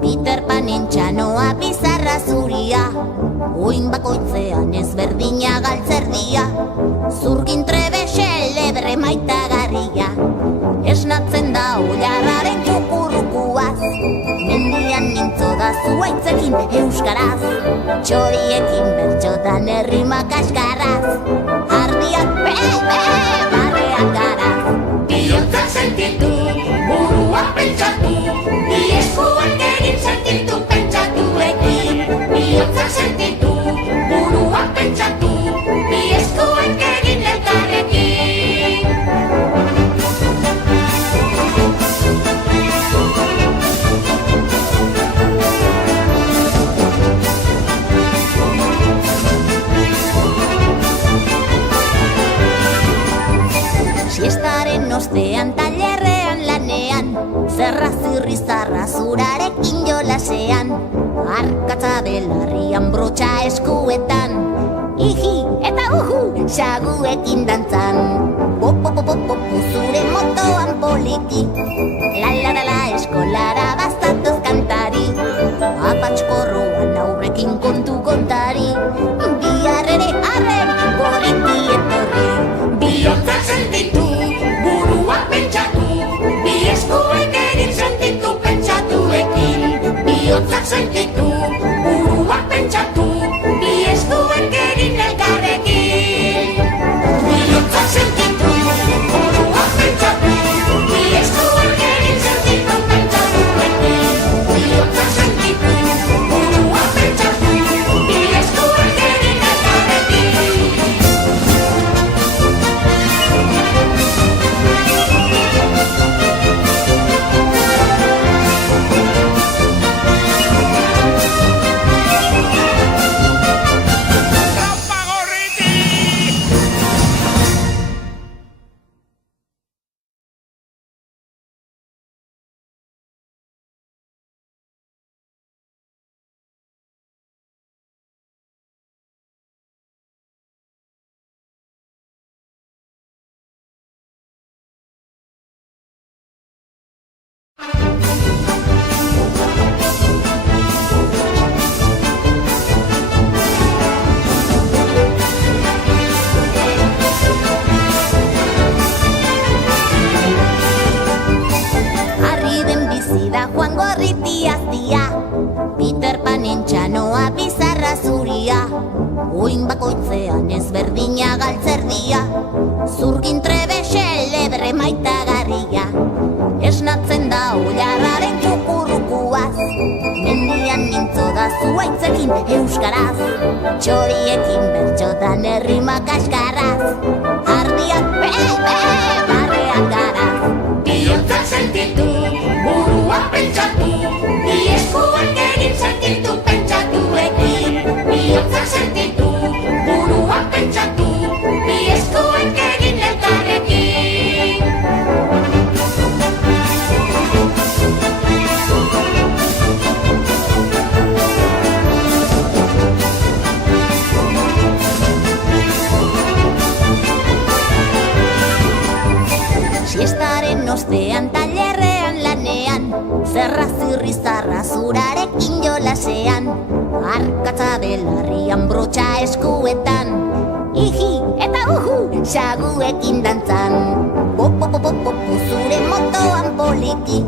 Peter Panen txanoa bizarra zuria, oin bakoitzean ezberdina galtzerdia, zurgin trebe xelebre maitagarria, esnatzen da oilarraren kukurrukuaz, mendian nintzo da zuaitzekin euskaraz, txoriekin bertxotan herrima kaskarraz, ardiak barreak garaz. Bihotza sentitu, burua pentsatu, bi eskuak egin sentitu pentsatuekin. Bihotza sentitu, burua pentsatu, bi eskuak egin elkarrekin. Siestaren ostean tailerrean lanean, zerra zirri zarra zurarekin jolasean, arkatza belarrian brotxa eskuetan, iji eta uhu xaguekin dantzan, popo zure motoan poliki, la eskolara baztatuz kantari, apatxkorroan aurrekin kontu kontari, bihar ere arren gorriti etorri. Bihotza sentitu, burua pentsatu, bi eskuek egin sentitu pentsatuekin. Bihotza sentitu, burua pentsatu, bi eskuek egin elkarrekin. Bihotza sentitu, burua pentsatu, bi eskuek egin sentitu pentsatuekin. Bihotza sentitu, burua pentsatu, bi eskuek egin elkarrekin. Juan Gorritiaz dia, Peter Panen txanoa bizarra zuria, oin bakoitzean ezberdina galtzerdia, zurgin trebe xelebre maitagarria, esnatzen da oilarraren kukurrukuaz, mendian nintzo da zuaitzekin euskaraz, txoriekin bertxotan herrima kaskarraz, ardiak barreak garaz. Bihotza sentitu, burua pentsatu, bi eskuak egin sentitu pentsatuekin. Bihotza sentitu, burua pentsatu, bi eskuak egin elkarrekin. Siestaren ostean tailerrean lanean, zerra zirri zarra zurarekin jolasean, arkatza belarrian brotxa eskuetan, iji eta uhu xaguekin dantzan, popo zure motoan poliki,